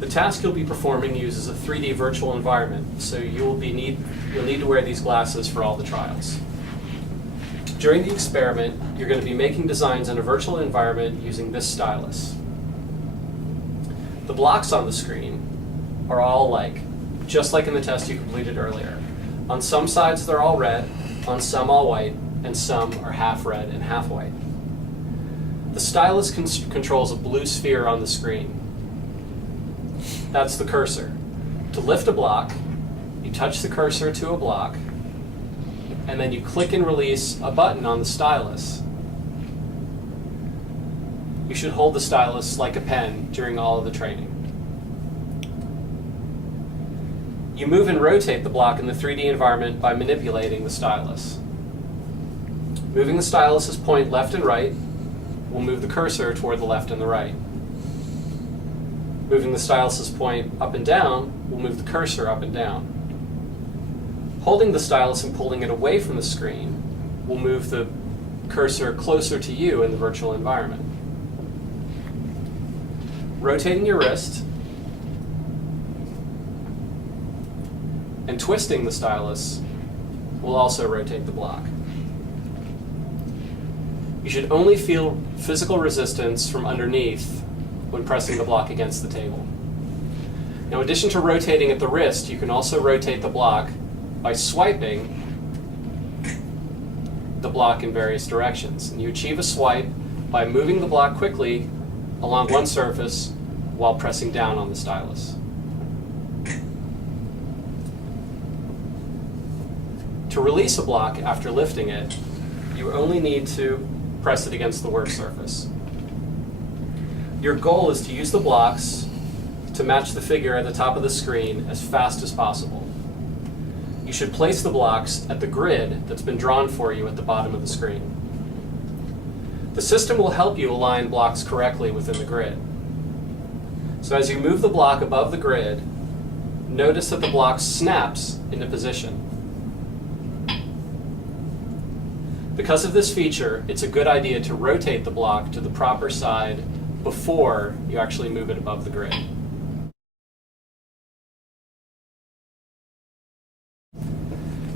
The task you'll be performing uses a 3D virtual environment, so you'll need to wear these glasses for all the trials. During the experiment, you're going to be making designs in a virtual environment using this stylus. The blocks on the screen are all alike, just like in the test you completed earlier. On some sides they're all red, on some all white, and some are half red and half white. The stylus controls a blue sphere on the screen. That's the cursor. To lift a block, you touch the cursor to a block, and then you click and release a button on the stylus. You should hold the stylus like a pen during all of the training. You move and rotate the block in the 3D environment by manipulating the stylus. Moving the stylus's point left and right will move the cursor toward the left and the right. Moving the stylus's point up and down will move the cursor up and down. Holding the stylus and pulling it away from the screen will move the cursor closer to you in the virtual environment. Rotating your wrist and twisting the stylus will also rotate the block. You should only feel physical resistance from underneath when pressing the block against the table. Now, in addition to rotating at the wrist, you can also rotate the block by swiping the block in various directions. And you achieve a swipe by moving the block quickly along one surface while pressing down on the stylus. To release a block after lifting it, you only need to press it against the work surface. Your goal is to use the blocks to match the figure at the top of the screen as fast as possible. You should place the blocks at the grid that's been drawn for you at the bottom of the screen. The system will help you align blocks correctly within the grid. So as you move the block above the grid, notice that the block snaps into position. Because of this feature, it's a good idea to rotate the block to the proper side before you actually move it above the grid.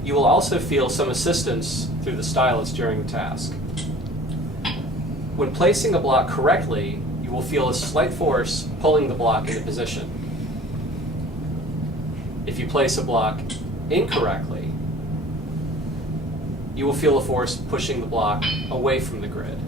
You will also feel some assistance through the stylus during the task. When placing a block correctly, you will feel a slight force pulling the block into position. If you place a block incorrectly, you will feel a force pushing the block away from the grid.